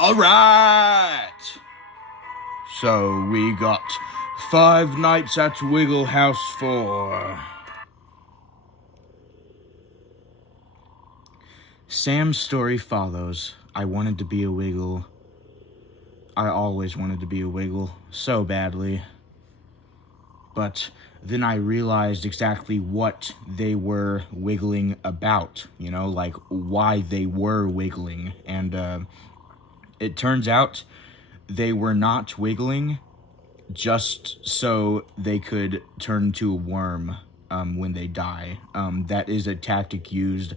Alright! So we got 5 Nights at Wiggle House 4. Sam's story follows. I wanted to be a Wiggle. I always wanted to be a Wiggle, so badly. But then I realized exactly what they were wiggling about, you know, like why they were wiggling. And it turns out they were not wiggling just so they could turn into a worm when they die. That is a tactic used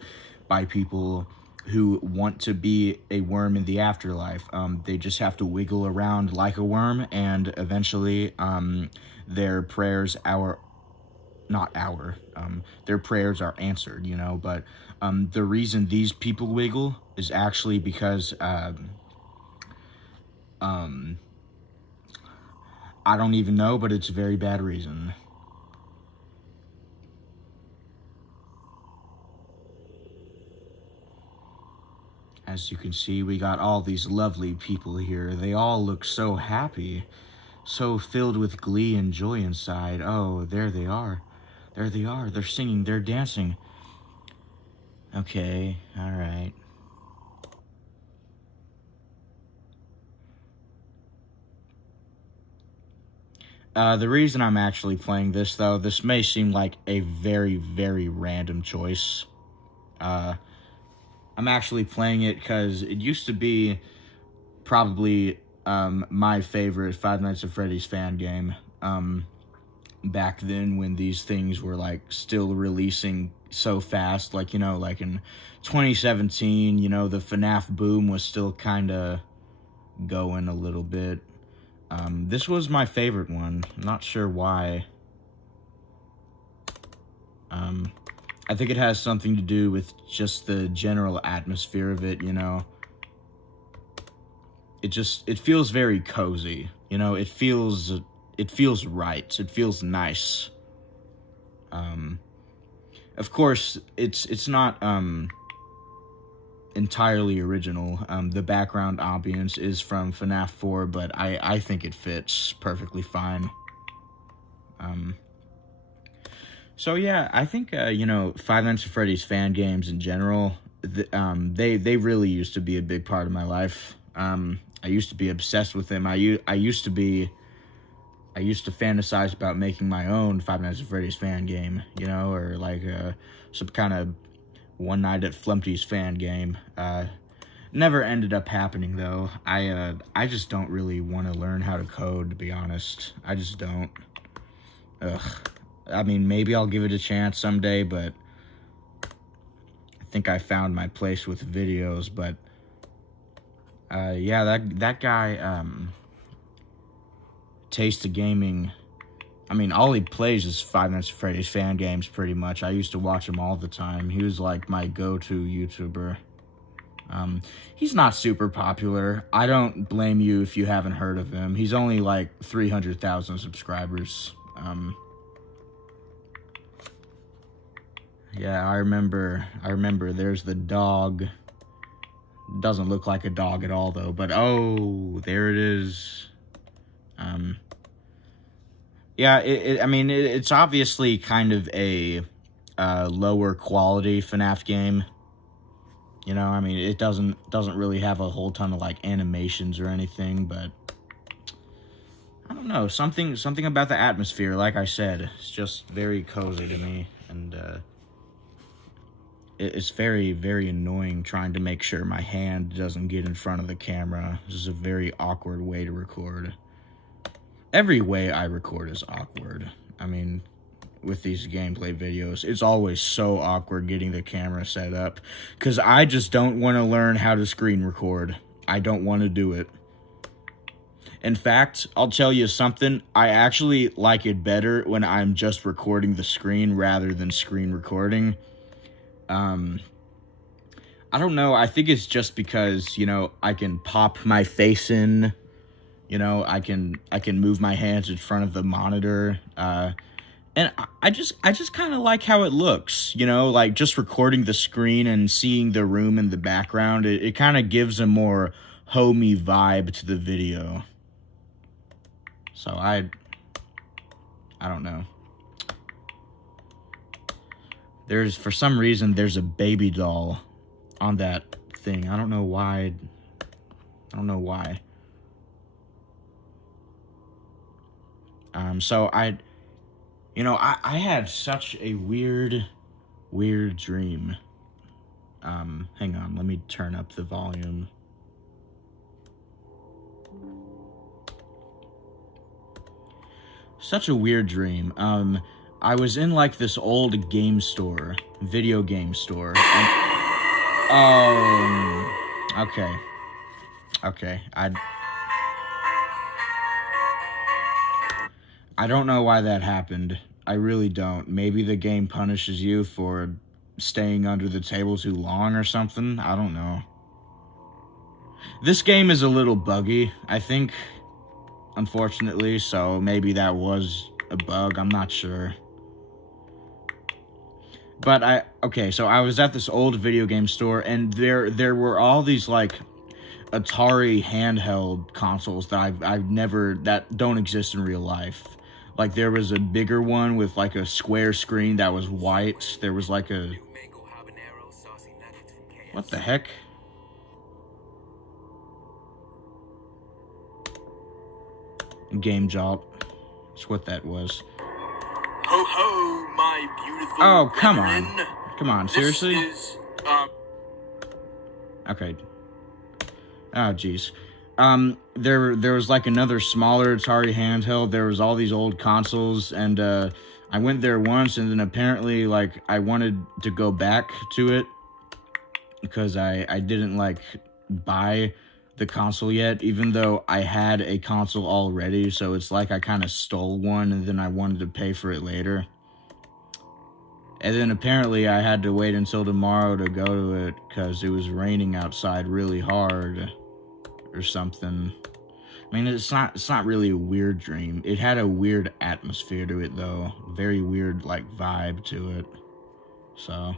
by people who want to be a worm in the afterlife. They just have to wiggle around like a worm, and eventually their prayers their prayers are answered, you know. But the reason these people wiggle is actually because I don't even know, but it's a very bad reason. As you can see, we got all these lovely people here. They all look so happy, so filled with glee and joy inside. Oh, there they are. There they are. They're singing, they're dancing. Okay, alright. The reason I'm actually playing this, though, this may seem like a very, very random choice. I'm actually playing it because it used to be probably my favorite Five Nights at Freddy's fan game. Back then when these things were like still releasing so fast, like, you know, like in 2017, you know, the FNAF boom was still kind of going a little bit. This was my favorite one. I'm not sure why. I think it has something to do with just the general atmosphere of it, you know. It feels very cozy, you know. It feels right. It feels nice. Of course, it's not entirely original. The background ambience is from FNAF 4, but I think it fits perfectly fine. So yeah, I think you know, Five Nights at Freddy's fan games in general, they really used to be a big part of my life. I used to be obsessed with them. I used to fantasize about making my own Five Nights at Freddy's fan game, you know, or like some kind of One Night at Flumpty's fan game. Never ended up happening, though. I just don't really want to learn how to code, to be honest. I just don't. Ugh. I mean, maybe I'll give it a chance someday, but I think I found my place with videos. But yeah, that guy, Taste of Gaming, I mean, all he plays is Five Nights at Freddy's fan games, pretty much. I used to watch him all the time. He was like my go-to YouTuber. He's not super popular. I don't blame you if you haven't heard of him. He's only like 300,000 subscribers. Yeah, I remember there's the dog. Doesn't look like a dog at all, though, but oh, there it is. Yeah, I mean, it's obviously kind of a lower quality FNAF game. You know, I mean, it doesn't really have a whole ton of like animations or anything, but I don't know, something about the atmosphere, like I said, it's just very cozy to me, and it's very, very annoying trying to make sure my hand doesn't get in front of the camera. This is a very awkward way to record. Every way I record is awkward. I mean, with these gameplay videos, it's always so awkward getting the camera set up, because I just don't want to learn how to screen record. I don't want to do it. In fact, I'll tell you something, I actually like it better when I'm just recording the screen rather than screen recording. I don't know, I think it's just because, you know, I can pop my face in, you know, I can move my hands in front of the monitor, and I just kind of like how it looks, you know, like just recording the screen and seeing the room in the background, it kind of gives a more homey vibe to the video. So I don't know. For some reason, there's a baby doll on that thing. I don't know why. So I had such a weird dream. Hang on, let me turn up the volume. Such a weird dream. I was in like this old video game store. Okay. I don't know why that happened. I really don't. Maybe the game punishes you for staying under the table too long or something. I don't know. This game is a little buggy, I think, unfortunately, so maybe that was a bug. I'm not sure. But so I was at this old video game store, and there were all these like Atari handheld consoles that that don't exist in real life. Like there was a bigger one with like a square screen that was white. There was like a what the heck? Game Jolt. That's what that was. Ho ho, my beautiful. Oh, come brethren. on. Come on, seriously? Okay. Oh, jeez. There was like another smaller Atari handheld. There was all these old consoles, and I went there once, and then apparently, like, I wanted to go back to it because I didn't, like, buy the console yet, even though I had a console already, so it's like I kind of stole one, and then I wanted to pay for it later. And then apparently I had to wait until tomorrow to go to it because it was raining outside really hard or something. I mean, it's not really a weird dream. It had a weird atmosphere to it, though. Very weird, like, vibe to it. So...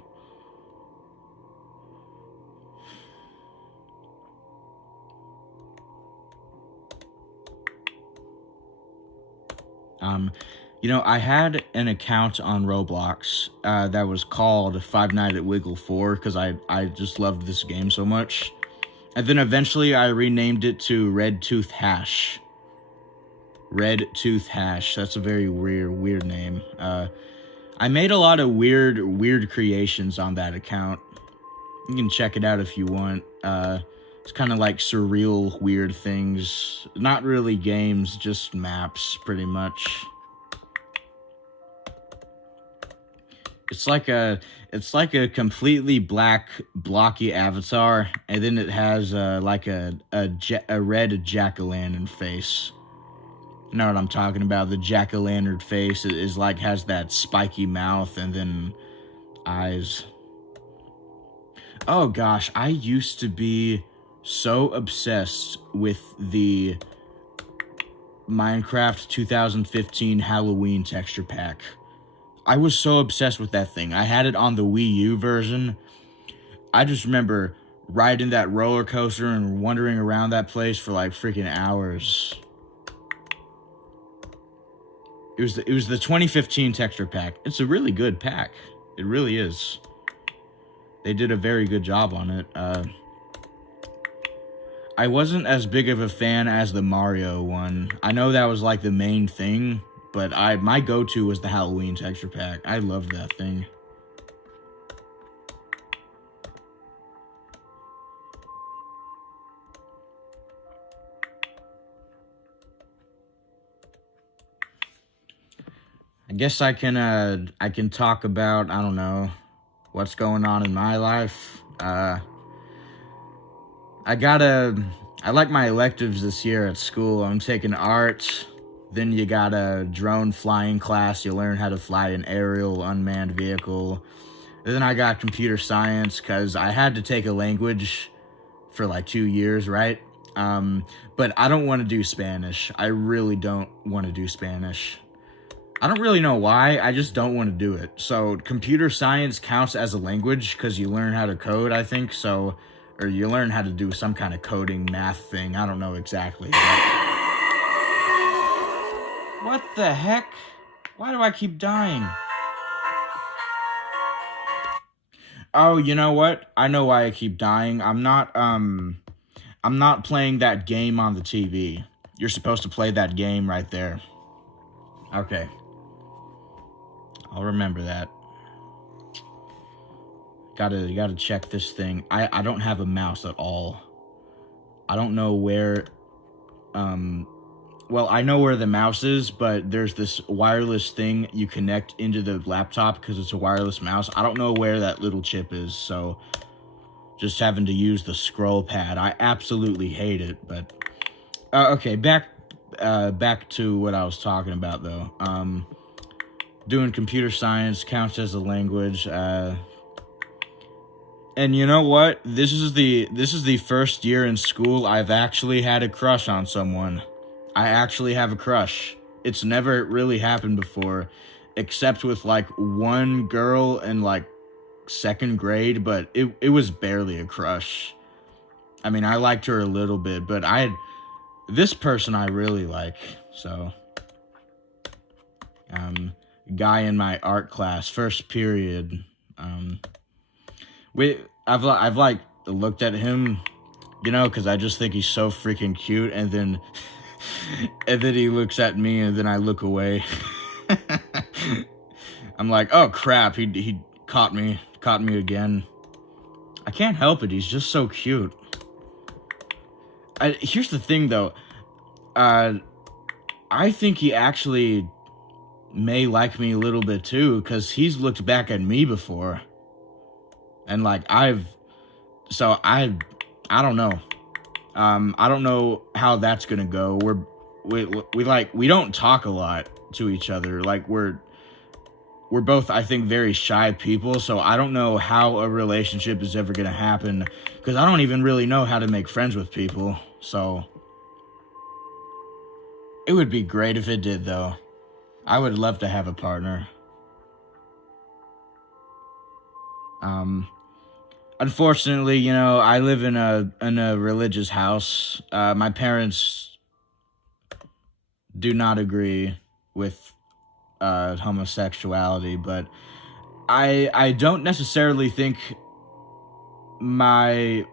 I had an account on Roblox that was called Five Nights at Wiggle 4 because I just loved this game so much. And then eventually I renamed it to Red Tooth Hash. Red Tooth Hash. That's a very weird name. I made a lot of weird creations on that account. You can check it out if you want. It's kind of like surreal, weird things. Not really games, just maps, pretty much. It's like a completely black, blocky avatar, and then it has like a red jack-o'-lantern face. You know what I'm talking about? The jack-o'-lantern face is like has that spiky mouth and then eyes. Oh gosh, I used to be so obsessed with the Minecraft 2015 Halloween texture pack. I was so obsessed with that thing. I had it on the Wii U version. I just remember riding that roller coaster and wandering around that place for like freaking hours. It was the 2015 texture pack. It's a really good pack. It really is. They did a very good job on it. I wasn't as big of a fan as the Mario one. I know that was like the main thing, but my go-to was the Halloween texture pack. I loved that thing. I guess I can talk about, I don't know, what's going on in my life. I like my electives this year at school. I'm taking art. Then you got a drone flying class. You learn how to fly an aerial unmanned vehicle. And then I got computer science because I had to take a language for like 2 years, right? But I don't want to do Spanish. I really don't want to do Spanish. I don't really know why. I just don't want to do it. So computer science counts as a language because you learn how to code, I think. So or you learn how to do some kind of coding math thing. I don't know exactly. But... What the heck? Why do I keep dying? Oh, you know what? I know why I keep dying. I'm not playing that game on the TV. You're supposed to play that game right there. Okay. I'll remember that. Gotta check this thing. I don't have a mouse at all. I don't know where, well, I know where the mouse is, but there's this wireless thing you connect into the laptop because it's a wireless mouse. I don't know where that little chip is, so just having to use the scroll pad. I absolutely hate it, but... okay, back to what I was talking about, though. Doing computer science counts as a language, and you know what? This is the first year in school I've actually had a crush on someone. I actually have a crush. It's never really happened before, except with, like, one girl in, like, 2nd grade, but it was barely a crush. I mean, I liked her a little bit, but this person I really like, so. Guy in my art class, first period. I've like looked at him, you know, because I just think he's so freaking cute, and then he looks at me, and then I look away. I'm like, oh crap, he caught me again. I can't help it, he's just so cute. Here's the thing, though. I think he actually may like me a little bit, too, because he's looked back at me before. And, like, I don't know. I don't know how that's gonna go. We don't talk a lot to each other. Like, we're both, I think, very shy people, so I don't know how a relationship is ever gonna happen, because I don't even really know how to make friends with people, so... It would be great if it did, though. I would love to have a partner. Unfortunately, you know, I live in a religious house. My parents do not agree with homosexuality, but I don't necessarily think my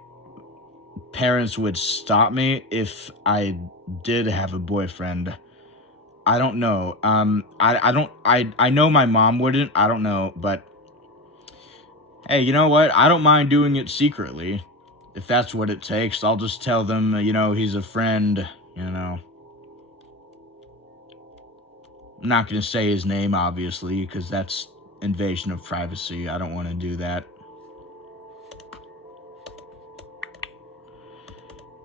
parents would stop me if I did have a boyfriend. I don't know. I know my mom wouldn't. I don't know, but hey, you know what? I don't mind doing it secretly. If that's what it takes, I'll just tell them, you know, he's a friend, you know. I'm not going to say his name, obviously, because that's invasion of privacy. I don't want to do that.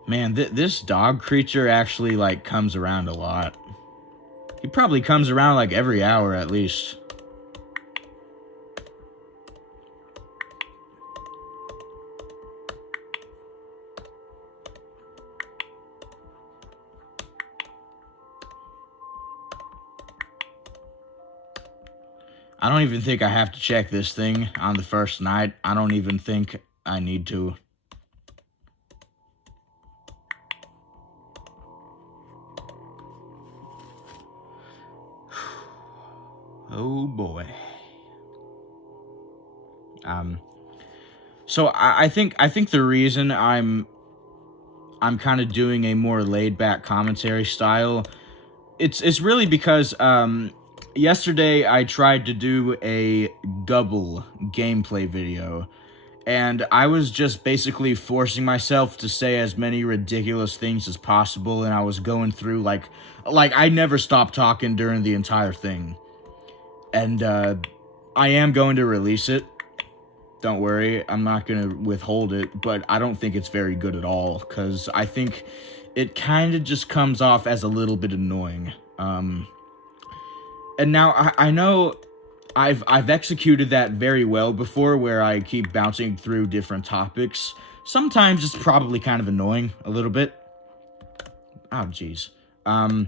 Man, this dog creature actually, like, comes around a lot. He probably comes around, like, every hour, at least. I don't even think I have to check this thing on the first night. I don't even think I need to. Oh boy. So I think the reason I'm kind of doing a more laid back commentary style, it's really because yesterday I tried to do a double gameplay video, and I was just basically forcing myself to say as many ridiculous things as possible, and I was going through like I never stopped talking during the entire thing. And I am going to release it. Don't worry, I'm not going to withhold it, but I don't think it's very good at all, because I think it kind of just comes off as a little bit annoying. And now I know I've executed that very well before, where I keep bouncing through different topics. Sometimes it's probably kind of annoying a little bit. Oh, jeez. I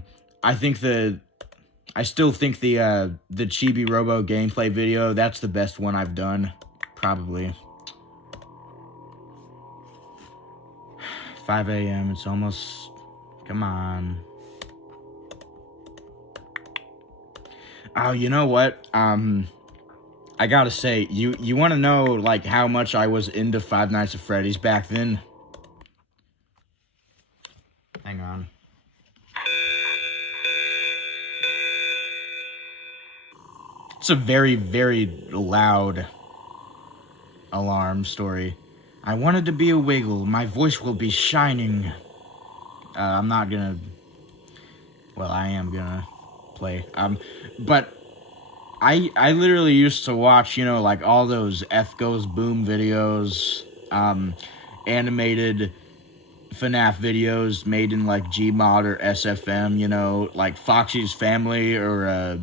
still think the Chibi Robo gameplay video, that's the best one I've done, probably. 5 a.m. It's almost... Come on. Oh, you know what? I gotta say, you want to know, like, how much I was into Five Nights at Freddy's back then? Hang on. It's a very, very loud alarm story. I wanted to be a wiggle. My voice will be shining. I'm not gonna... Well, I am gonna play. But I literally used to watch, you know, like, all those F Goes Boom videos, animated FNAF videos made in, like, Gmod or SFM, you know, like Foxy's Family, or,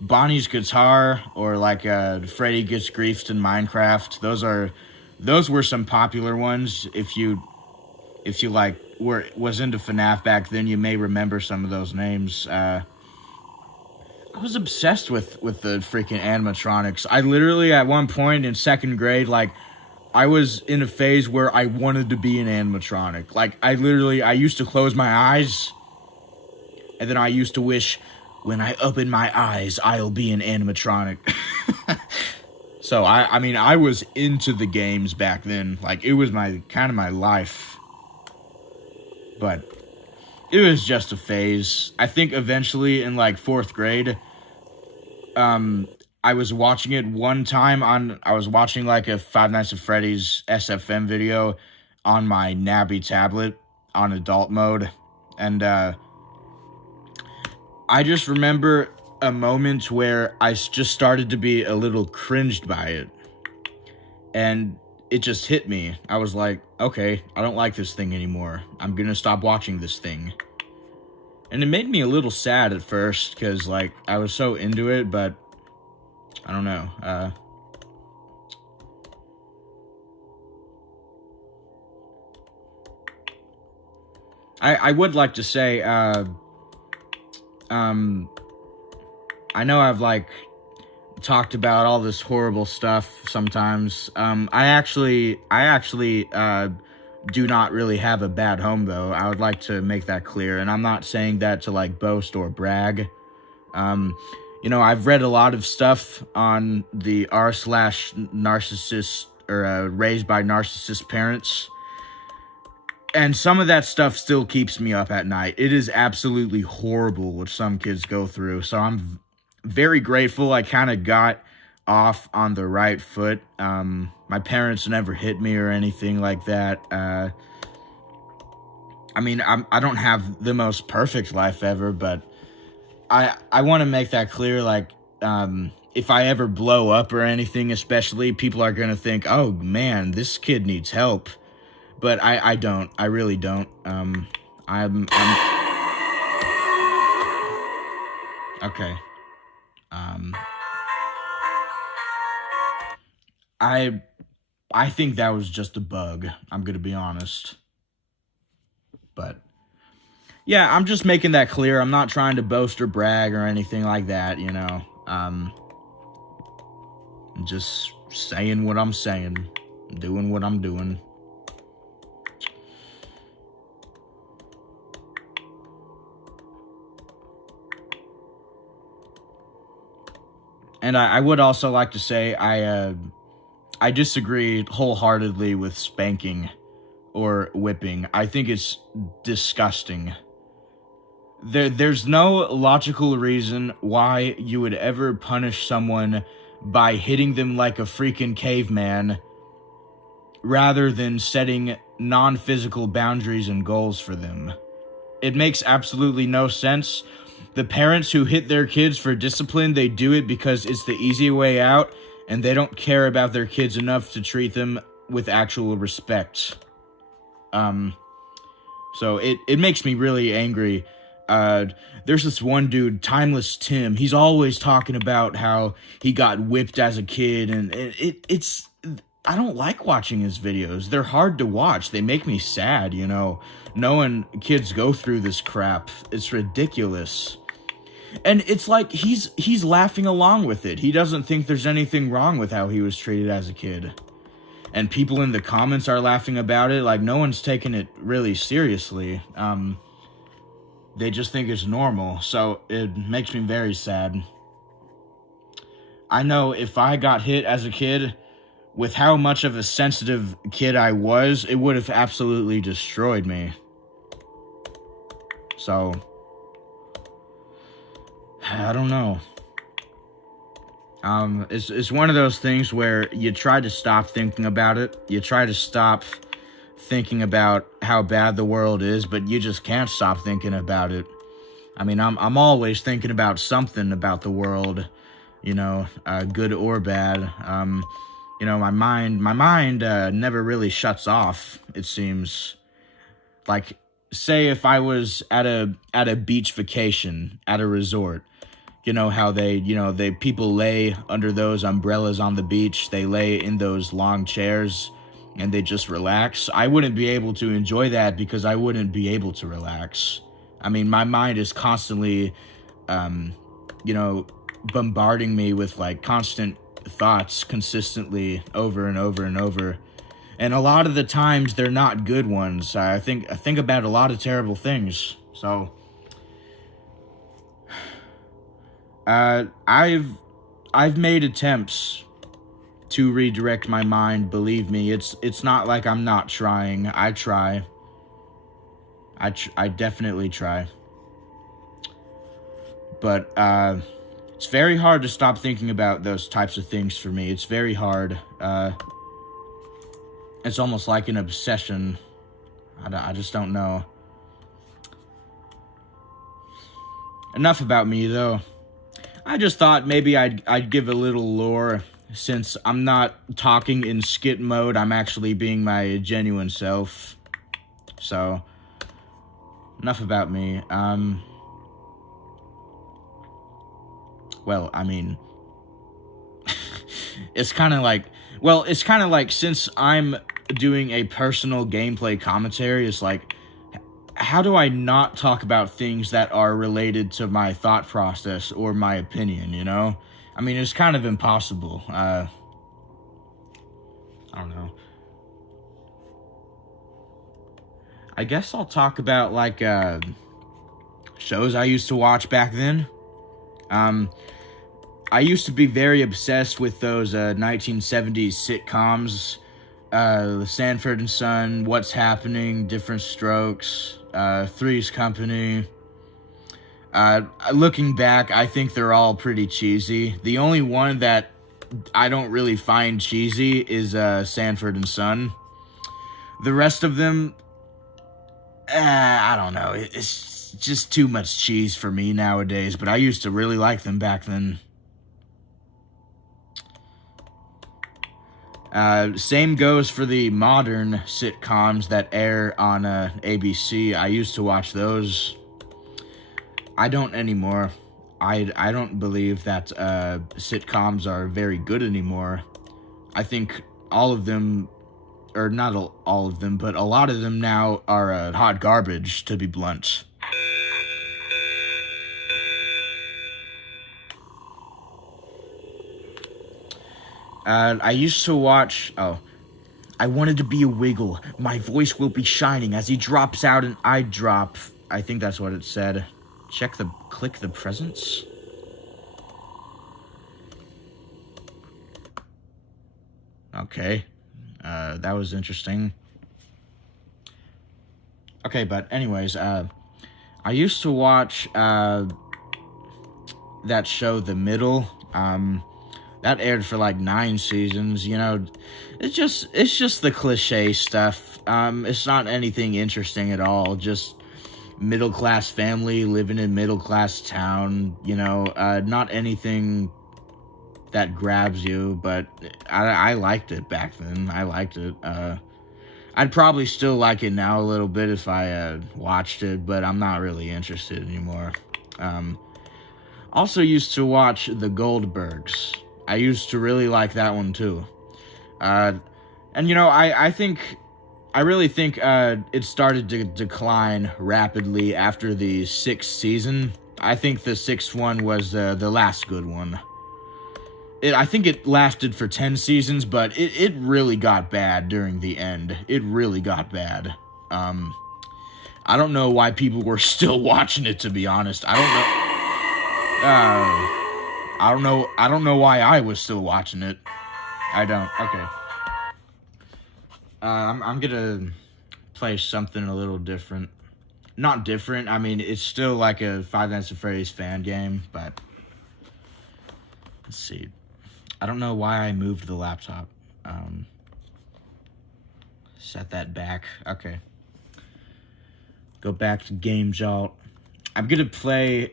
Bonnie's Guitar, or, like, Freddy Gets Griefed in Minecraft. Those were some popular ones. If you like, was into FNAF back then, you may remember some of those names. I was obsessed with the freaking animatronics. I literally, at one point in 2nd grade, like, I was in a phase where I wanted to be an animatronic. Like, I used to close my eyes, and then I used to wish, when I open my eyes, I'll be an animatronic. So, I mean, I was into the games back then. Like, it was kind of my life. But it was just a phase. I think eventually in, like, 4th grade, I was watching it one time I was watching, like, a Five Nights at Freddy's SFM video on my Nabby tablet on adult mode. And, I just remember a moment where I just started to be a little cringed by it. And it just hit me. I was like, okay, I don't like this thing anymore. I'm gonna stop watching this thing. And it made me a little sad at first, because, like, I was so into it, but I don't know. I would like to say, I know I've, like, talked about all this horrible stuff sometimes. I actually do not really have a bad home, though. I would like to make that clear, and I'm not saying that to, like, boast or brag. You know, I've read a lot of stuff on the r/narcissist, or raised by narcissist parents, and some of that stuff still keeps me up at night. It is absolutely horrible what some kids go through, so I'm very grateful I kind of got off on the right foot. My parents never hit me or anything like that. I mean, I don't have the most perfect life ever, but I want to make that clear. Like, if I ever blow up or anything, especially, people are going to think, oh man, this kid needs help. But I don't. I really don't. I'm okay. I think that was just a bug. I'm gonna be honest. But yeah, I'm just making that clear. I'm not trying to boast or brag or anything like that, you know. I'm just saying what I'm saying, doing what I'm doing. And I would also like to say I disagree wholeheartedly with spanking or whipping. I think it's disgusting. There's no logical reason why you would ever punish someone by hitting them like a freaking caveman rather than setting non-physical boundaries and goals for them. It makes absolutely no sense. The parents who hit their kids for discipline, they do it because it's the easy way out, and they don't care about their kids enough to treat them with actual respect. So it makes me really angry. There's this one dude, Timeless Tim. He's always talking about how he got whipped as a kid, and it's I don't like watching his videos. They're hard to watch. They make me sad, you know, knowing kids go through this crap. It's ridiculous. And it's like he's laughing along with it. He doesn't think there's anything wrong with how he was treated as a kid. and people in the comments are laughing about it. Like, no one's taking it really seriously. They just think it's normal, so it makes me very sad. I know if I got hit as a kid, with how much of a sensitive kid I was, it would have absolutely destroyed me. So, I don't know. It's one of those things where you try to stop thinking about it. You try to stop thinking about how bad the world is, but you just can't stop thinking about it. I mean, I'm always thinking about something about the world, you know, good or bad. You know, my mind never really shuts off, it seems. Like, say if I was at a beach vacation at a resort, you know how they people lay under those umbrellas on the beach, they lay in those long chairs and they just relax. I wouldn't be able to enjoy that because I wouldn't be able to relax. I mean, my mind is constantly, you know, bombarding me with, like, constant thoughts consistently over and over and over. And a lot of the times, they're not good ones. I think about a lot of terrible things. So, I've made attempts to redirect my mind. Believe me, it's not like I'm not trying. I try. I definitely try. But, it's very hard to stop thinking about those types of things for me. It's very hard. It's almost like an obsession. I just don't know. Enough about me, though. I just thought maybe I'd give a little lore, since I'm not talking in skit mode. I'm actually being my genuine self. So, enough about me. Well, I mean, it's kind of like, since I'm doing a personal gameplay commentary, it's like, how do I not talk about things that are related to my thought process or my opinion, you know? I mean, it's kind of impossible. I don't know. I guess I'll talk about, like, shows I used to watch back then. I used to be very obsessed with those 1970s sitcoms, Sanford and Son, What's Happening, Different Strokes, Three's Company. Looking back, I think they're all pretty cheesy. The only one that I don't really find cheesy is Sanford and Son. The rest of them, I don't know. It's just too much cheese for me nowadays, but I used to really like them back then. Same goes for the modern sitcoms that air on ABC. I used to watch those. I don't anymore. I don't believe that sitcoms are very good anymore. I think all of them, or not all of them, but a lot of them now are hot garbage, to be blunt. I used to watch, I wanted to be a wiggle. My voice will be shining as he drops out and I drop. I think that's what it said. Click the presents. Okay. That was interesting. Okay, but anyways, I used to watch, that show, The Middle. That aired for like 9 seasons, you know. It's just the cliche stuff. It's not anything interesting at all. Just middle-class family living in middle-class town, you know. Not anything that grabs you, but I liked it back then. I liked it. I'd probably still like it now a little bit if I watched it, but I'm not really interested anymore. Also used to watch The Goldbergs. I used to really like that one too. And you know, I really think it started to decline rapidly after the 6th season. I think the 6th one was the last good one. I think it lasted for 10 seasons, but it really got bad during the end. It really got bad. I don't know why people were still watching it, to be honest. I don't know why I was still watching it. I don't. Okay. I'm gonna play something a little different. Not different. I mean, it's still like a Five Nights at Freddy's fan game, but let's see. I don't know why I moved the laptop. Set that back. Okay. Go back to Game Jolt. I'm gonna play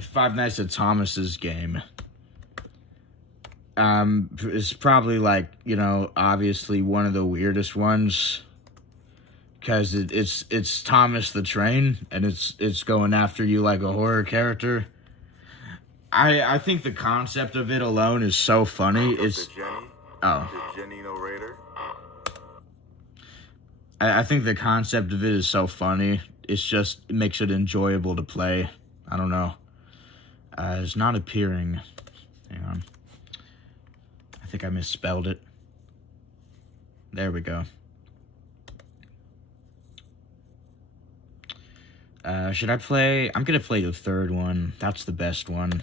Five Nights at Thomas's game. It's probably like, you know, obviously one of the weirdest ones, because it's Thomas the Train, and it's going after you like a horror character. I think the concept of it alone is so funny. It's Jenny no Raider. I think the concept of it is so funny. It makes it enjoyable to play. I don't know. It's not appearing. Hang on. I think I misspelled it. There we go. Should I play? I'm gonna play the third one. That's the best one.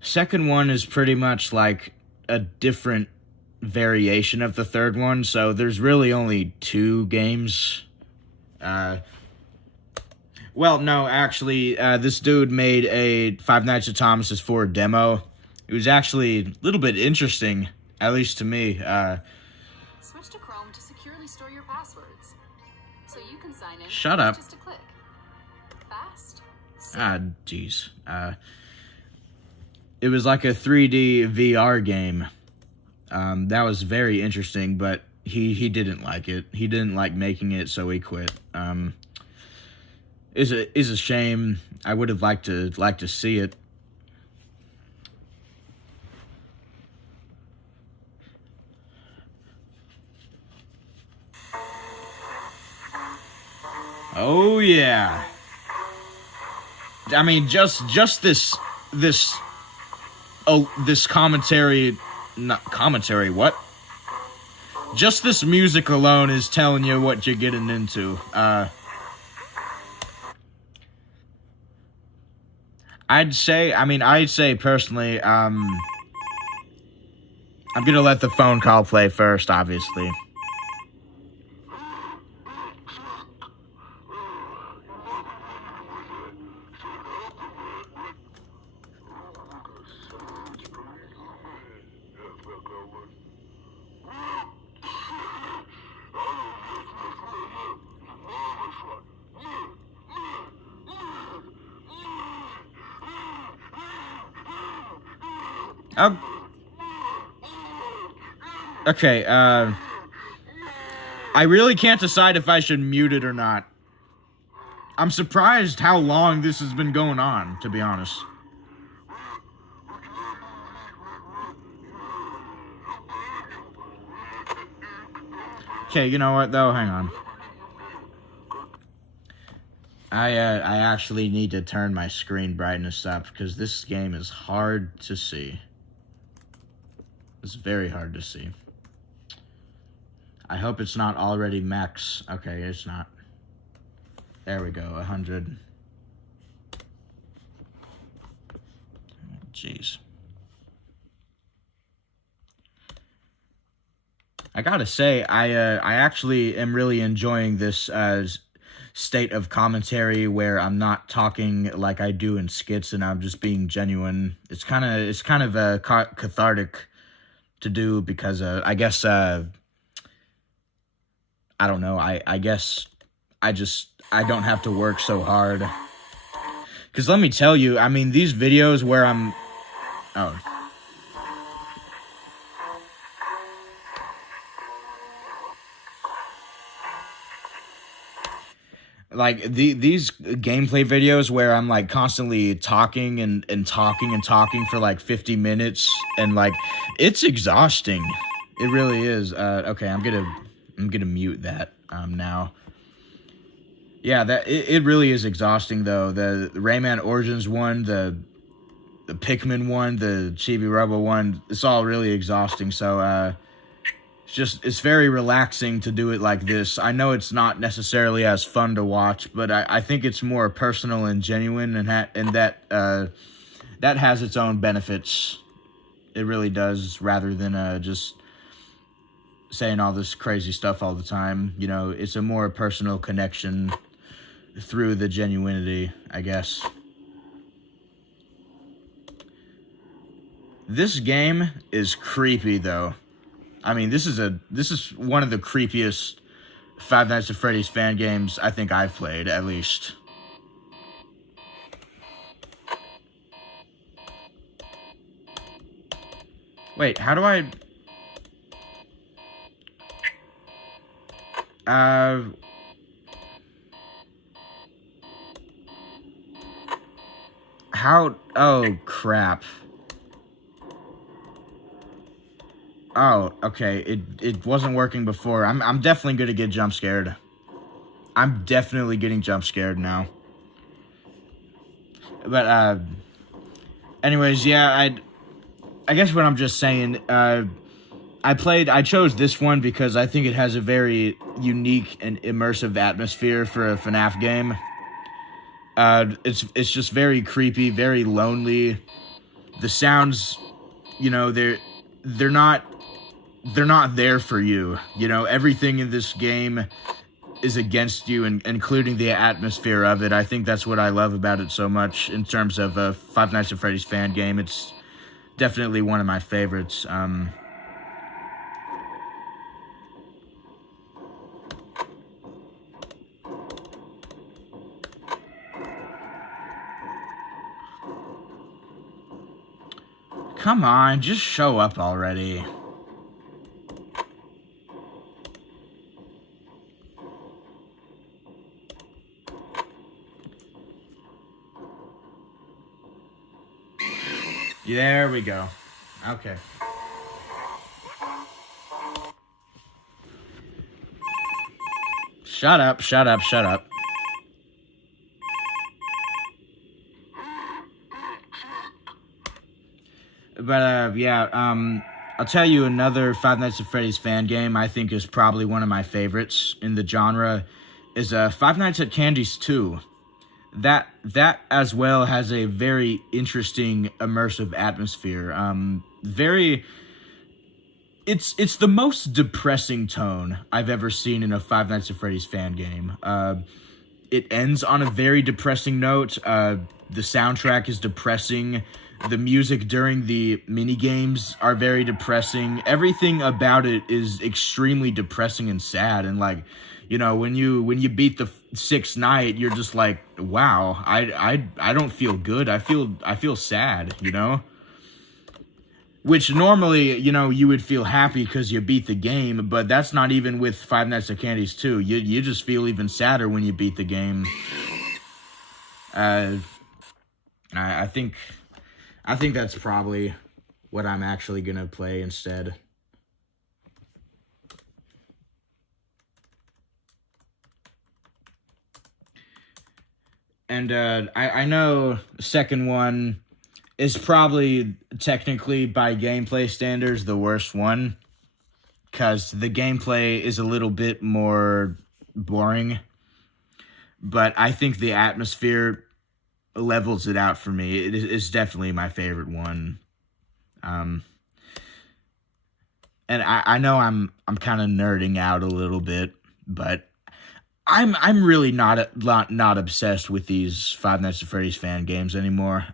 Second one is pretty much like a different variation of the third one, so there's really only 2 games. Well, no, actually, this dude made a Five Nights at Thomas's 4 demo. It was actually a little bit interesting, at least to me. Switch to Chrome to securely store your passwords, so you can sign in. Shut up. Just a click. Fast. Jeez. It was like a 3D VR game. That was very interesting, but he didn't like it. He didn't like making it, so he quit. Is a shame. I would have liked to see it. Oh yeah. I mean, just this commentary, not commentary, what? Just this music alone is telling you what you're getting into. I'd say personally, I'm gonna let the phone call play first, obviously. Okay, I really can't decide if I should mute it or not. I'm surprised how long this has been going on, to be honest. Okay, you know what, though? Hang on. I actually need to turn my screen brightness up, because this game is hard to see. It's very hard to see. I hope it's not already max. Okay, it's not. There we go, 100. Jeez. I gotta say, I actually am really enjoying this state of commentary where I'm not talking like I do in skits and I'm just being genuine. It's kind of cathartic to do, because I guess I don't know. I guess I don't have to work so hard. Because let me tell you, I mean, these videos where I'm... Oh. Like, these gameplay videos where I'm, like, constantly talking and talking for, like, 50 minutes. And, like, it's exhausting. It really is. Okay, I'm gonna mute that now. Yeah, it really is exhausting, though. The Rayman Origins one, Pikmin one, the Chibi Robo one. It's all really exhausting. So it's very relaxing to do it like this. I know it's not necessarily as fun to watch, but I think it's more personal and genuine, and that has its own benefits. It really does, rather than just saying all this crazy stuff all the time. You know, it's a more personal connection through the genuinity, I guess. This game is creepy, though. I mean, this is one of the creepiest Five Nights at Freddy's fan games I think I've played, at least. Wait, how do I... How... Oh, crap. Oh, okay. It wasn't working before. I'm definitely gonna get jump scared. I'm definitely getting jump scared now. But, anyways, yeah, I guess what I'm just saying, I chose this one because I think it has a very unique and immersive atmosphere for a FNAF game. It's just very creepy, very lonely. The sounds, you know, they're not there for you. You know, everything in this game is against you, and including the atmosphere of it. I think that's what I love about it so much in terms of a Five Nights at Freddy's fan game. It's definitely one of my favorites. Come on, just show up already. There we go. Okay. Shut up, shut up, shut up. But, yeah, I'll tell you another Five Nights at Freddy's fan game I think is probably one of my favorites in the genre is Five Nights at Candy's 2. That as well has a very interesting immersive atmosphere. It's the most depressing tone I've ever seen in a Five Nights at Freddy's fan game. It ends on a very depressing note. The soundtrack is depressing. The music during the mini games are very depressing. Everything about it is extremely depressing and sad. And like, you know, when you beat the sixth night, you're just like, wow, I don't feel good. I feel sad, you know? Which normally, you know, you would feel happy because you beat the game, but that's not even with Five Nights at Candy's 2. You just feel even sadder when you beat the game. I think that's probably what I'm actually gonna play instead. And I know the second one is probably technically by gameplay standards the worst one, because the gameplay is a little bit more boring, but I think the atmosphere levels it out for me. It's definitely my favorite one. And I know I'm kind of nerding out a little bit, but I'm really not obsessed with these Five Nights at Freddy's fan games anymore.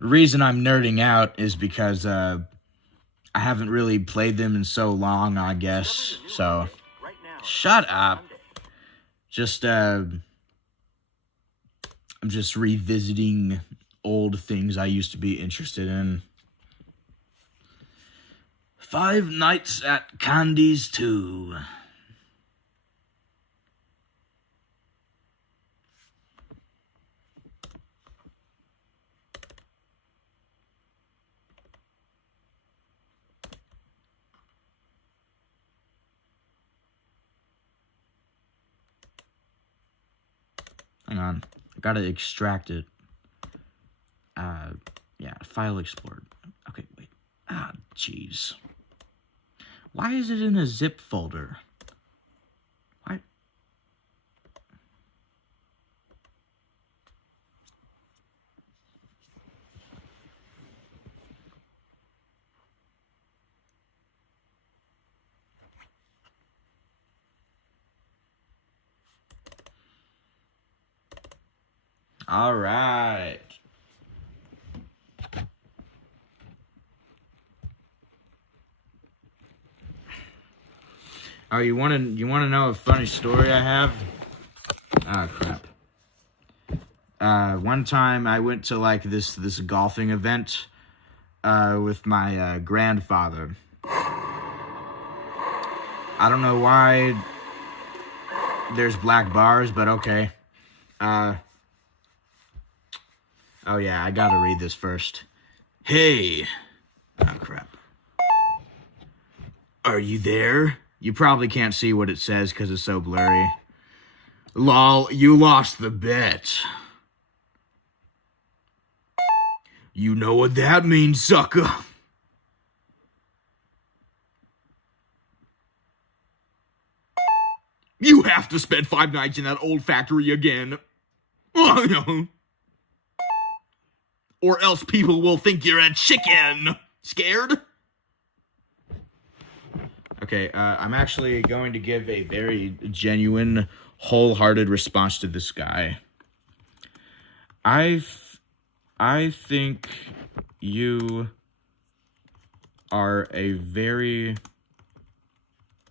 The reason I'm nerding out is because I haven't really played them in so long, I guess. So shut up. I'm just revisiting old things I used to be interested in. Five Nights at Candy's 2. Hang on. I gotta extract it. Yeah, file explored. Okay, wait. Jeez. Why is it in a zip folder? Why? All right. Oh, you want to know a funny story I have? Ah, crap. One time I went to like this golfing event with my grandfather. I don't know why there's black bars, but okay. Oh yeah, I gotta read this first. Hey. Oh crap. Are you there? You probably can't see what it says because it's so blurry. Lol, you lost the bet. You know what that means, sucker. You have to spend 5 nights in that old factory again. Or else people will think you're a chicken. Scared? Okay, I'm actually going to give a very genuine, wholehearted response to this guy. I think you are a very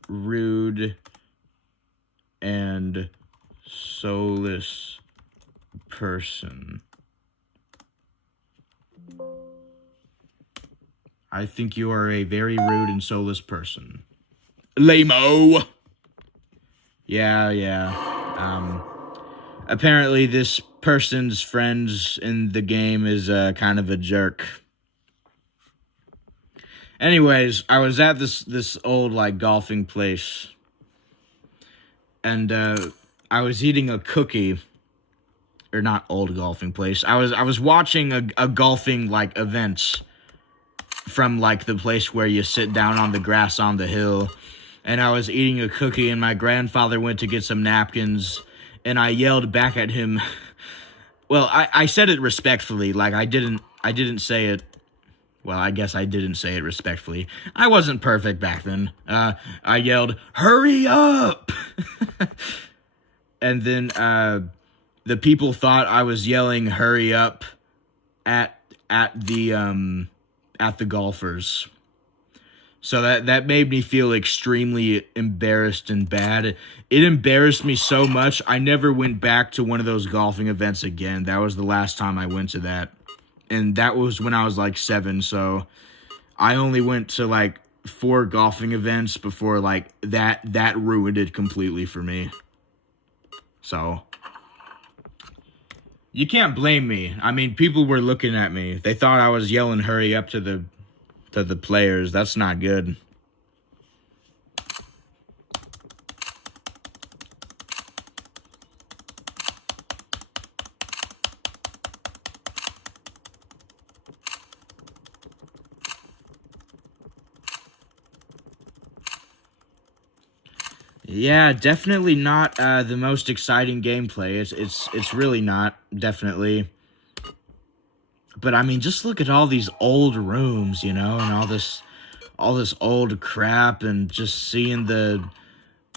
rude and soulless person. I think you are a very rude and soulless person. Lame-o! Yeah. Apparently this person's friends in the game is kind of a jerk. Anyways, I was at this old, like, golfing place. And, I was eating a cookie. Or not old golfing place. I was watching a golfing, like, event from, like, the place where you sit down on the grass on the hill. And I was eating a cookie, and my grandfather went to get some napkins, and I yelled back at him. Well, I said it respectfully, like, I didn't say it, well, I guess I didn't say it respectfully. I wasn't perfect back then. I yelled, "Hurry up!" And then, the people thought I was yelling, "Hurry up," at the golfers. So that made me feel extremely embarrassed and bad. It embarrassed me so much, I never went back to one of those golfing events again. That was the last time I went to that. And that was when I was like 7, so I only went to like 4 golfing events before like that ruined it completely for me. So you can't blame me. I mean, people were looking at me. They thought I was yelling "hurry up" to the players. That's not good. Yeah, definitely not the most exciting gameplay. It's really not, definitely. But I mean, just look at all these old rooms, you know, and all this old crap, and just seeing the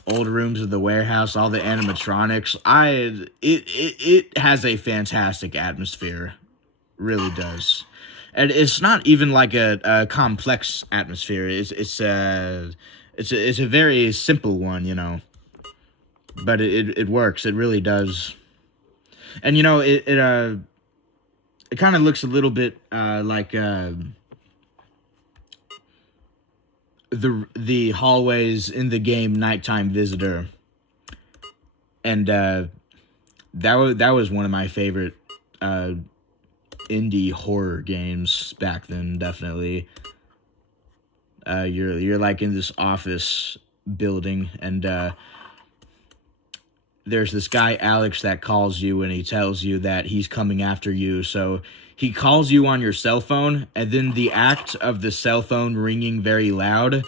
old rooms of the warehouse, all the animatronics. It has a fantastic atmosphere, really does. And it's not even like a complex atmosphere. It's a very simple one, you know. But it works. It really does. And you know, it kind of looks a little bit like the hallways in the game Nighttime Visitor, and that was one of my favorite indie horror games back then. Definitely, you're like in this office building, and there's this guy, Alex, that calls you, and he tells you that he's coming after you, so he calls you on your cell phone, and then the act of the cell phone ringing very loud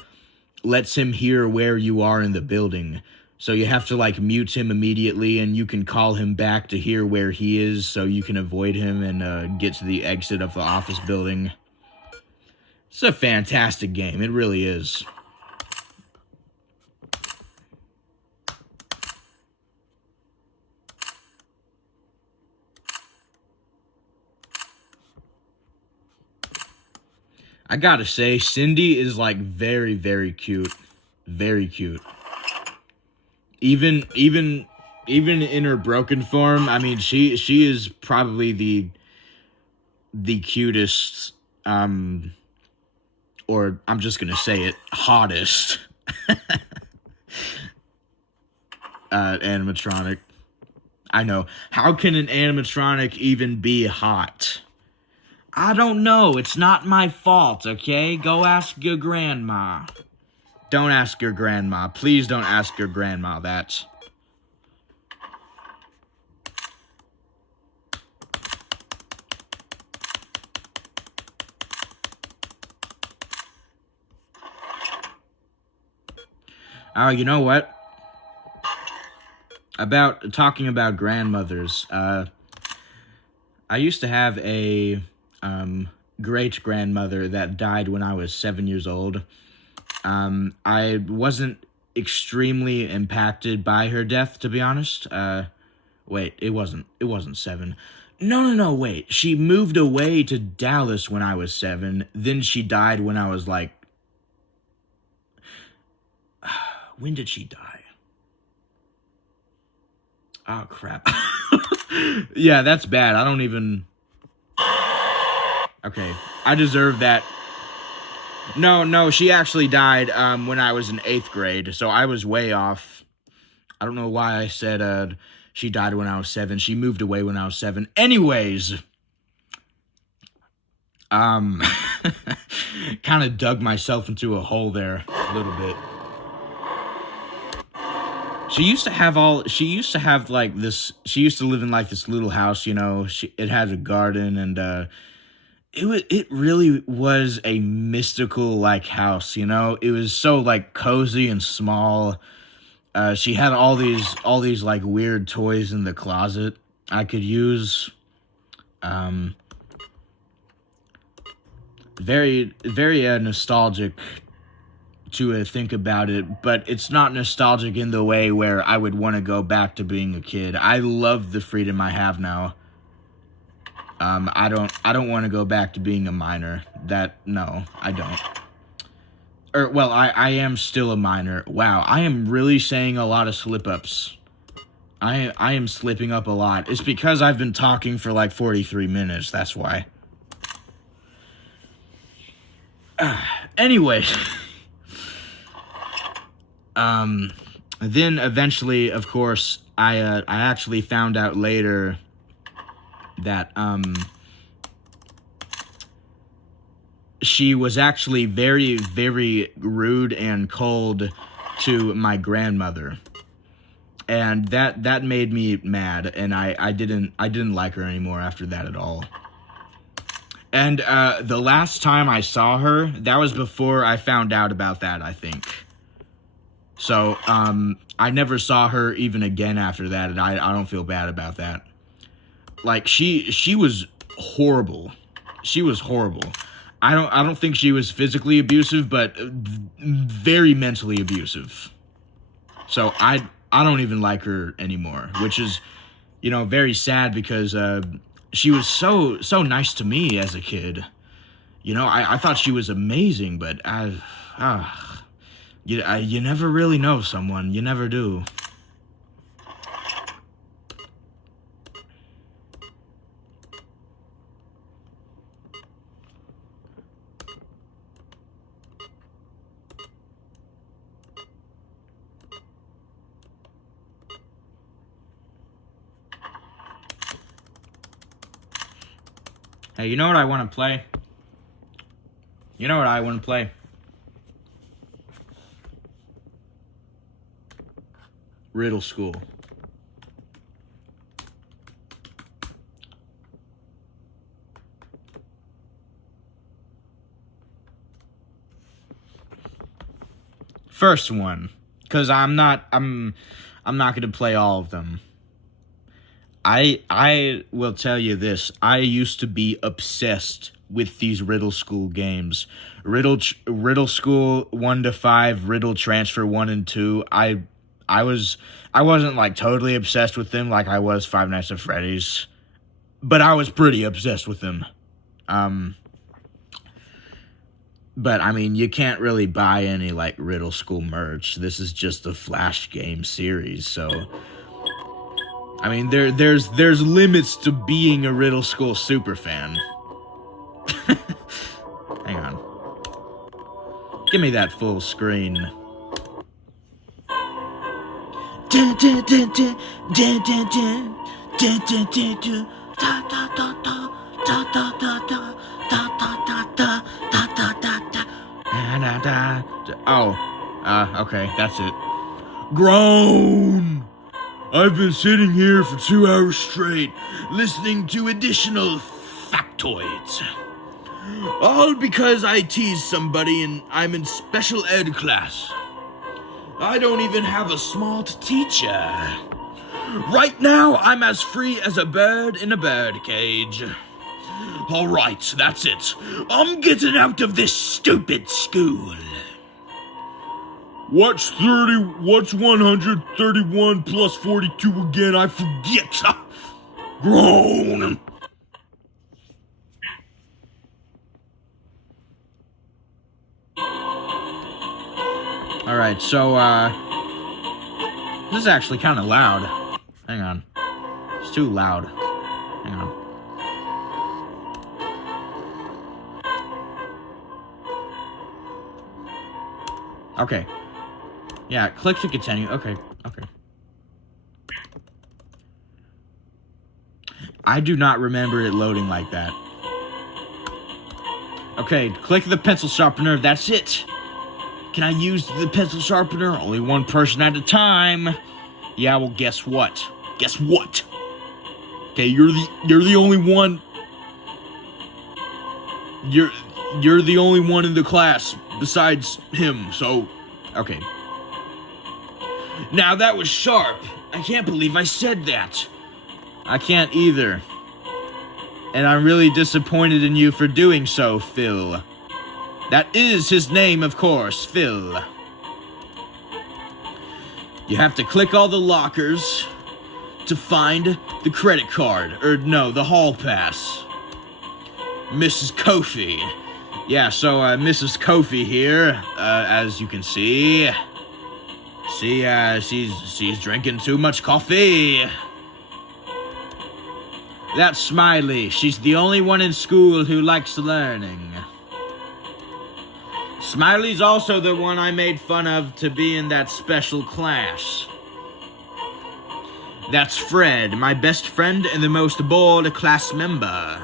lets him hear where you are in the building. So you have to, like, mute him immediately, and you can call him back to hear where he is so you can avoid him and get to the exit of the office building. It's a fantastic game. It really is. I gotta say, Cindy is, like, very, very cute. Very cute. Even in her broken form, I mean, she is probably the cutest, or I'm just gonna say it, hottest animatronic. I know. How can an animatronic even be hot? I don't know. It's not my fault, okay? Go ask your grandma. Don't ask your grandma. Please don't ask your grandma that. Oh, you know what? Talking about grandmothers, I used to have a great-grandmother that died when I was 7 years old. I wasn't extremely impacted by her death, to be honest. Wait, it wasn't 7. No, wait. She moved away to Dallas when I was 7. Then she died when I was, like... When did she die? Oh, crap. Yeah, that's bad. I don't even... Okay, I deserve that. No, she actually died when I was in 8th grade, so I was way off. I don't know why I said she died when I was 7. She moved away when I was 7. Anyways, kind of dug myself into a hole there a little bit. She used to have like this, she used to live in like this little house, you know, it had a garden, and it really was a mystical, like, house, you know? It was so, like, cozy and small. She had all these, like, weird toys in the closet I could use. Very, very nostalgic to think about it, but it's not nostalgic in the way where I would want to go back to being a kid. I love the freedom I have now. I don't want to go back to being a minor. No, I don't. Well, I am still a minor. Wow, I am really saying a lot of slip-ups. I am slipping up a lot. It's because I've been talking for like 43 minutes, that's why. Anyway. Then eventually, of course, I actually found out later that, she was actually very, very rude and cold to my grandmother. And that made me mad, and I didn't like her anymore after that at all. And, the last time I saw her, that was before I found out about that, I think. So, I never saw her even again after that, and I don't feel bad about that. Like, she was horrible. She was horrible. I don't think she was physically abusive, but very mentally abusive. So I don't even like her anymore, which is, you know, very sad because she was so nice to me as a kid. You know, I thought she was amazing, but you never really know someone. You never do. Hey, you know what I want to play? You know what I want to play? Riddle School. First one, because I'm not gonna play all of them. I will tell you this. I used to be obsessed with these Riddle School games. Riddle School 1 to 5, Riddle Transfer 1 and 2. I wasn't like totally obsessed with them like I was Five Nights at Freddy's, but I was pretty obsessed with them. But I mean, you can't really buy any like Riddle School merch. This is just a Flash game series, so I mean, there's limits to being a Riddle School superfan. Hang on. Give me that full screen. Okay, that's it. Groan! I've been sitting here for 2 hours straight, listening to additional factoids. All because I teased somebody and I'm in special ed class. I don't even have a smart teacher. Right now, I'm as free as a bird in a bird cage. Alright, that's it. I'm getting out of this stupid school. What's 131 plus 42 again? I forget. Groan. Alright, so, this is actually kind of loud. Hang on. It's too loud. Hang on. Okay. Yeah, click to continue. Okay. I do not remember it loading like that. Okay, click the pencil sharpener. That's it. Can I use the pencil sharpener? Only one person at a time. Yeah, well, guess what? Okay, you're the only one. You're the only one in the class besides him. So, okay. Now that was sharp. I can't believe I said that. I can't either. And I'm really disappointed in you for doing so, Phil. That is his name, of course, Phil. You have to click all the lockers to find the credit card. Or no, the hall pass. Mrs. Kofi. Yeah, so Mrs. Kofi here, as you can see. She's drinking too much coffee. That's Smiley. She's the only one in school who likes learning. Smiley's also the one I made fun of to be in that special class. That's Fred, my best friend and the most bored class member.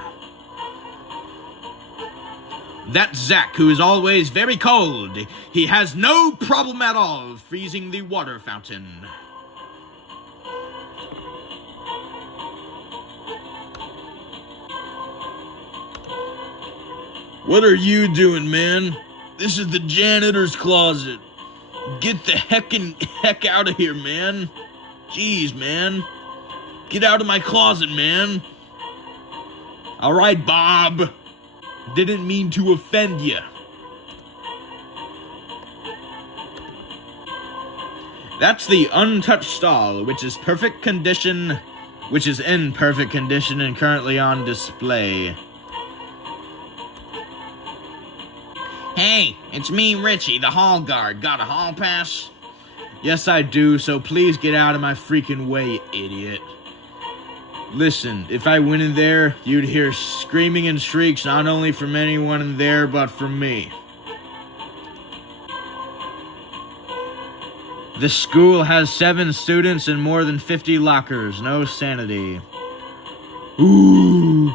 That's Zach, who is always very cold. He has no problem at all freezing the water fountain. What are you doing, man? This is the janitor's closet. Get the heck out of here, man. Jeez, man. Get out of my closet, man. Alright, Bob. Didn't mean to offend you. That's the untouched stall, which is in perfect condition and currently on display. Hey, it's me, Richie, the hall guard. Got a hall pass? Yes, I do, so please get out of my freaking way, you idiot. Listen, if I went in there, you'd hear screaming and shrieks not only from anyone in there, but from me. The school has 7 students and more than 50 lockers. No sanity. Ooh,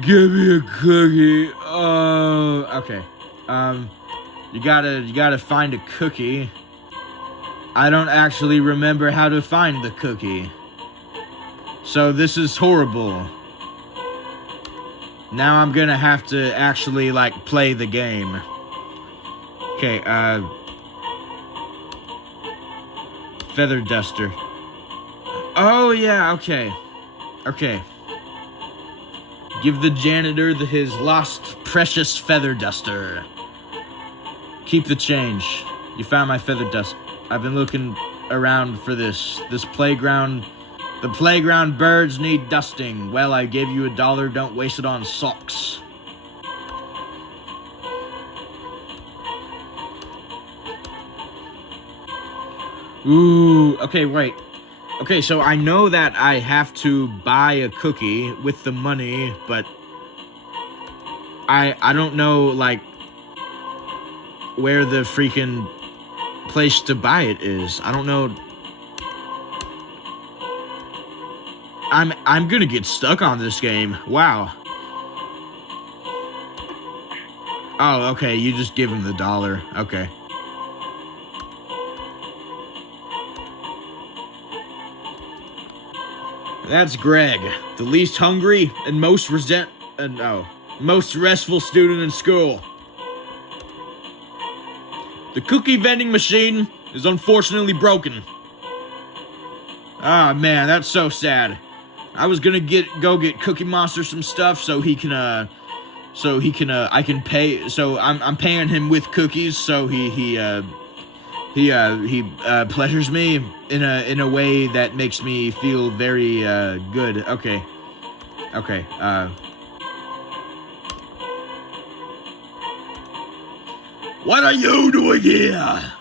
give me a cookie. Okay. You gotta find a cookie. I don't actually remember how to find the cookie. So this is horrible. Now I'm gonna have to actually, like, play the game. Okay, Feather duster. Oh, yeah, okay. Okay. Give the janitor his lost precious feather duster. Keep the change. You found my feather dust. I've been looking around for this. This playground. The playground birds need dusting. Well, I gave you $1. Don't waste it on socks. Ooh, okay, wait. Okay, so I know that I have to buy a cookie with the money, but I don't know, like, where the freaking place to buy it is. I don't know. I'm gonna get stuck on this game. Wow. Oh, okay, you just give him the $1. Okay. That's Greg, the least hungry and most most restful student in school. The cookie vending machine is unfortunately broken. Ah, man, that's so sad. I was gonna go get Cookie Monster some stuff so I can pay. So I'm paying him with cookies so he pleasures me in a way that makes me feel very good. Okay. What are you doing here?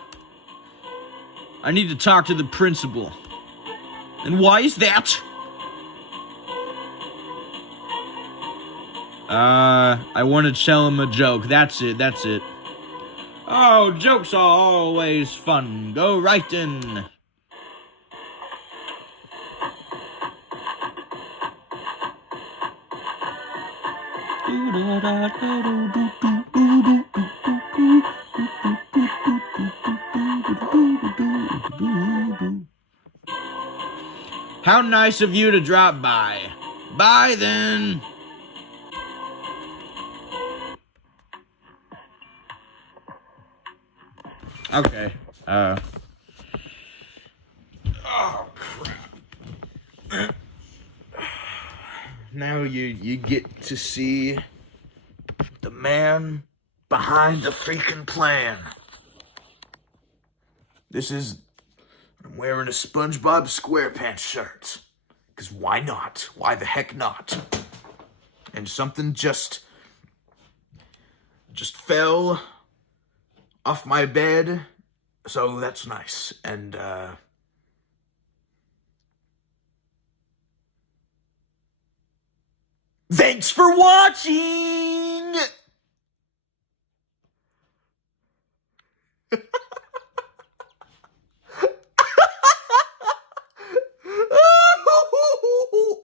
I need to talk to the principal. And why is that? I want to tell him a joke. That's it. Oh, jokes are always fun. Go right in. How nice of you to drop by. Bye then. Okay. Oh, crap. Now you get to see the man behind the freaking plan. I'm wearing a SpongeBob SquarePants shirt. 'Cause why not? Why the heck not? And something just fell off my bed, so that's nice. And thanks for watching!